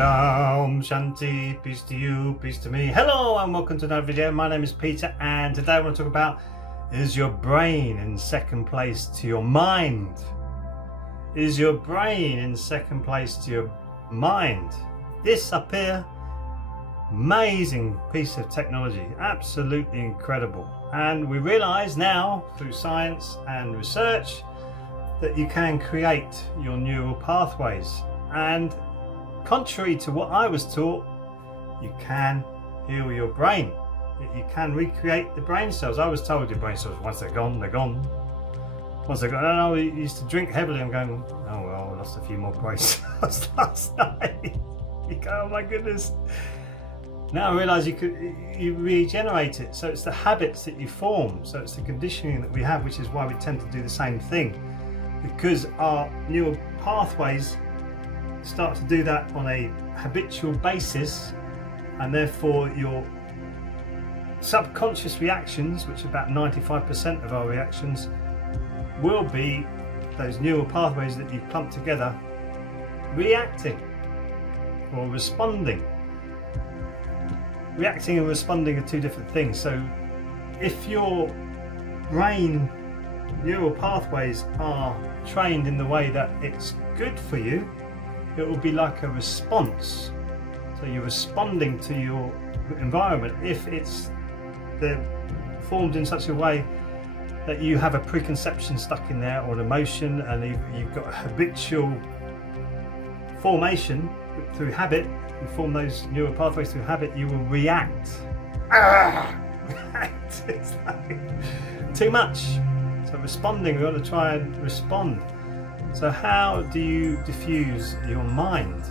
Om Shanti, peace to you, peace to me. Hello and welcome to another video. My name is Peter and today I want to talk about, is your brain in second place to your mind? Is your brain in second place to your mind? This up here, amazing piece of technology, absolutely incredible. And we realise now through science and research that you can create your neural pathways, and contrary to what I was taught, you can heal your brain. You can recreate the brain cells. I was told your brain cells, once they're gone, they're gone. Once they're gone, and I used to drink heavily. I'm going, oh well, I lost a few more brain cells last night. You go, oh my goodness. Now I realise you regenerate it. So it's the habits that you form. So it's the conditioning that we have, which is why we tend to do the same thing. Because our neural pathways start to do that on a habitual basis, and therefore your subconscious reactions, which are about 95% of our reactions, will be those neural pathways that you've clumped together reacting or responding. Reacting and responding are two different things. So if your brain neural pathways are trained in the way that it's good for you, it will be like a response. So you're responding to your environment if they're formed in such a way that you have a preconception stuck in there or an emotion, and you've got a habitual formation through habit. You form those neural pathways through habit, you will react. React. It's like too much. So responding, we've got to try and respond. So how do you diffuse your mind?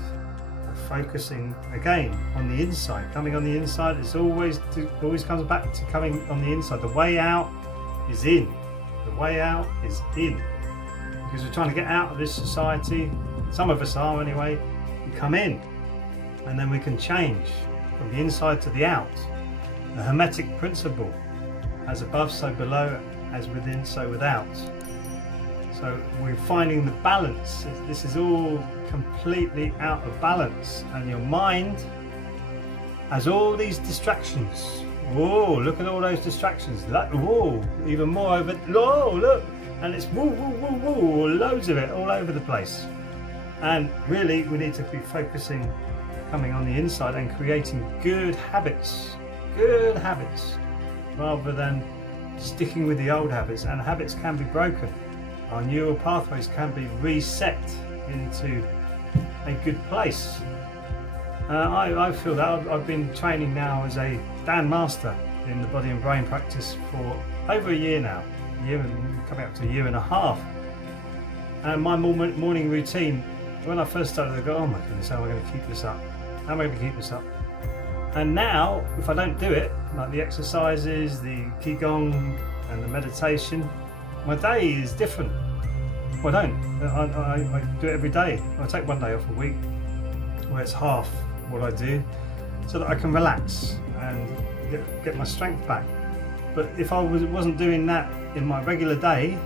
Focusing again on the inside, coming on the inside. It's always comes back to coming on the inside. The way out is in. The way out is in. Because we're trying to get out of this society. Some of us are anyway. We come in, and then we can change from the inside to the out. The Hermetic principle: as above, so below; as within, so without. So we're finding the balance. This is all completely out of balance, and your mind has all these distractions. Whoa, look at all those distractions. Whoa, even more over. Whoa, look, and it's woo, woo, woo, woo, loads of it all over the place. And really, we need to be focusing, coming on the inside and creating good habits, rather than sticking with the old habits. And habits can be broken. Our neural pathways can be reset into a good place. I feel that I've been training now as a Dan Master in the body and brain practice for over a year now, coming up to a year and a half. And my morning routine, when I first started, I go, oh my goodness, how am I going to keep this up? How am I going to keep this up? And now, if I don't do it, like the exercises, the qigong and the meditation, my day is different. Well, I don't. I do it every day. I take one day off a week where it's half what I do, so that I can relax and get my strength back. But if I wasn't doing that in my regular day,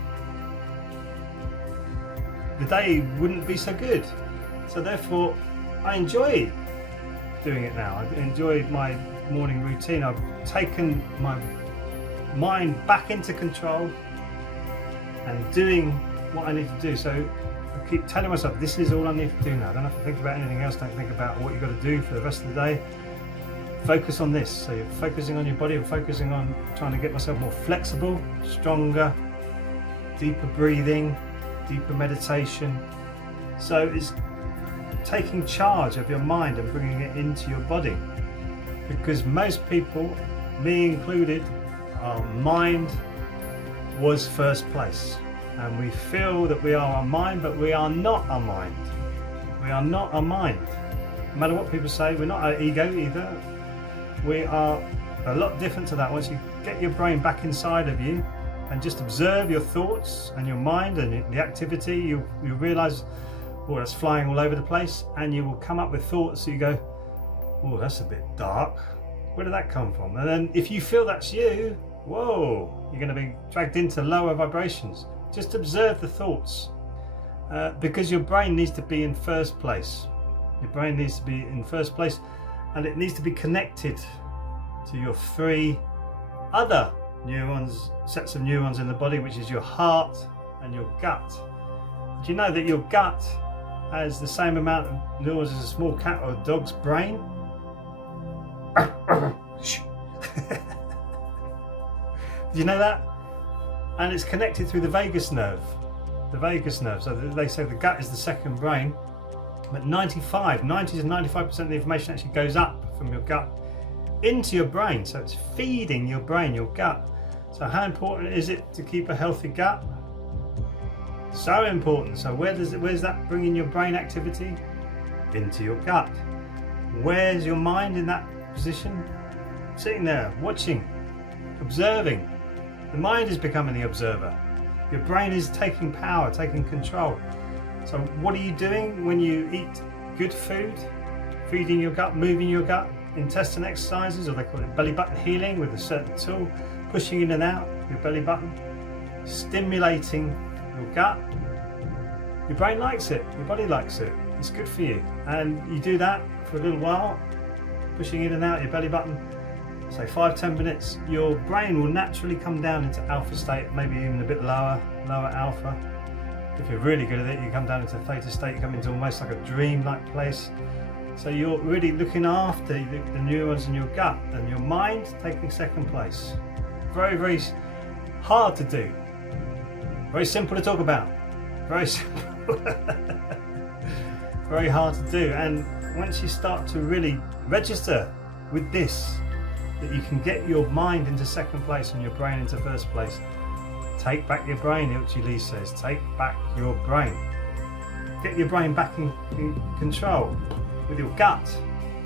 the day wouldn't be so good. So therefore, I enjoy doing it now. I enjoy my morning routine. I've taken my mind back into control and doing what I need to do. So I keep telling myself, this is all I need to do now. I don't have to think about anything else. Don't think about what you've got to do for the rest of the day. Focus on this. So you're focusing on your body and focusing on trying to get myself more flexible, stronger, deeper breathing, deeper meditation. So it's taking charge of your mind and bringing it into your body. Because most people, me included, our mind was first place, and we feel that we are our mind, but we are not our mind. We are not our mind. No matter what people say, we're not our ego either. We are a lot different to that. Once you get your brain back inside of you and just observe your thoughts and your mind and the activity, you realize, oh, that's flying all over the place, and you will come up with thoughts that you go, oh, that's a bit dark. Where did that come from? And then if you feel that's you, whoa, you're going to be dragged into lower vibrations. Just observe the thoughts, because your brain needs to be in first place. Your brain needs to be in first place, and it needs to be connected to your 3 other neurons, sets of neurons in the body, which is your heart and your gut. Do you know that your gut has the same amount of neurons as a small cat or a dog's brain? Did you know that? And it's connected through the vagus nerve. The vagus nerve. So they say the gut is the second brain, but 90 to 95% of the information actually goes up from your gut into your brain. So it's feeding your brain, your gut. So how important is it to keep a healthy gut? So important. So where's that bringing your brain activity? Into your gut. Where's your mind in that position? Sitting there, watching, observing. The mind is becoming the observer. Your brain is taking power, taking control. So what are you doing when you eat good food? Feeding your gut, moving your gut, intestine exercises, or they call it belly button healing with a certain tool, pushing in and out your belly button, stimulating your gut. Your brain likes it, your body likes it, it's good for you. And you do that for a little while, pushing in and out your belly button, say 5-10 minutes, your brain will naturally come down into alpha state, maybe even a bit lower alpha. If you're really good at it, you come down into theta state, you come into almost like a dream-like place. So you're really looking after the neurons in your gut, and your mind taking second place. Very, very hard to do. Very simple to talk about. Very simple. Very hard to do. And once you start to really register with this, that you can get your mind into second place and your brain into first place. Take back your brain, Ilchi Lee says. Take back your brain. Get your brain back in control with your gut.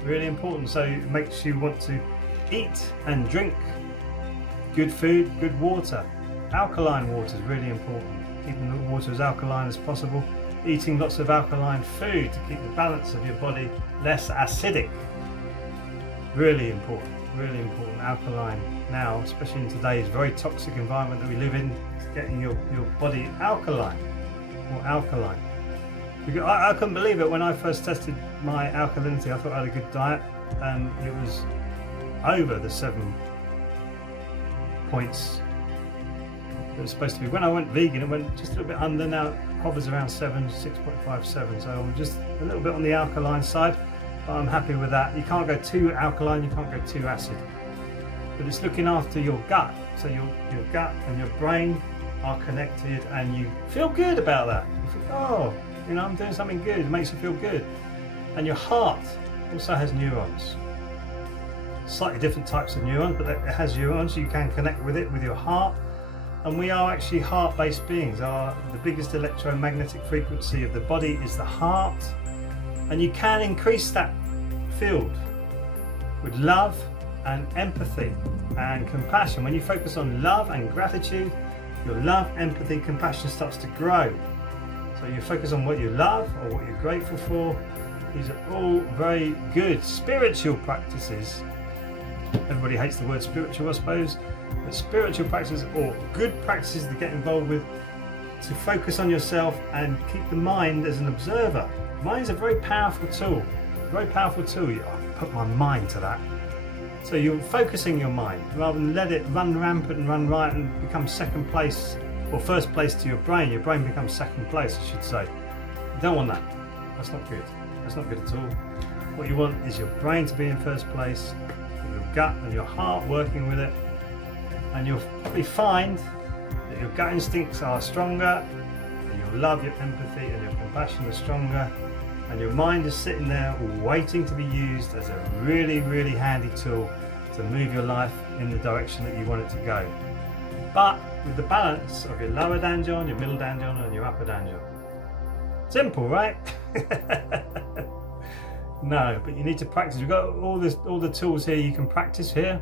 Really important. So it makes you want to eat and drink good food, good water. Alkaline water is really important. Keeping the water as alkaline as possible. Eating lots of alkaline food to keep the balance of your body less acidic. Really important. Really important. Alkaline now, especially in today's very toxic environment that we live in, is getting your body alkaline, more alkaline. Because I couldn't believe it when I first tested my alkalinity. I thought I had a good diet, and it was over the 7 points it was supposed to be. When I went vegan, it went just a little bit under. Now it hovers around 6.57. So I'm just a little bit on the alkaline side. I'm happy with that. You can't go too alkaline, you can't go too acid. But it's looking after your gut. So your gut and your brain are connected, and you feel good about that. You think, oh, you know, I'm doing something good. It makes you feel good. And your heart also has neurons. Slightly different types of neurons, but it has neurons. You can connect with it with your heart. And we are actually heart-based beings. The biggest electromagnetic frequency of the body is the heart. And you can increase that field with love and empathy and compassion. When you focus on love and gratitude, your love, empathy, compassion starts to grow. So you focus on what you love or what you're grateful for. These are all very good spiritual practices. Everybody hates the word spiritual, I suppose, but spiritual practices, or good practices to get involved with, to focus on yourself and keep the mind as an observer. Mind is a very powerful tool. Very powerful tool. I put my mind to that. So you're focusing your mind rather than let it run rampant and run riot and become second place or first place to your brain. Your brain becomes second place, I should say. You don't want that. That's not good. That's not good at all. What you want is your brain to be in first place, your gut and your heart working with it, and you'll probably find that your gut instincts are stronger, and your love, your empathy and your compassion are stronger, and your mind is sitting there waiting to be used as a really, really handy tool to move your life in the direction that you want it to go. But with the balance of your lower danjon, your middle danjon and your upper danjon. Simple, right? No, but you need to practice. We've got all the tools here you can practice here.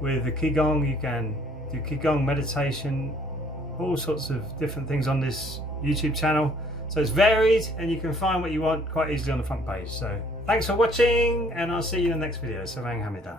With the Qigong, you can do Qigong meditation, all sorts of different things on this YouTube channel. So it's varied, and you can find what you want quite easily on the front page. So thanks for watching, and I'll see you in the next video. Sarang Hamida.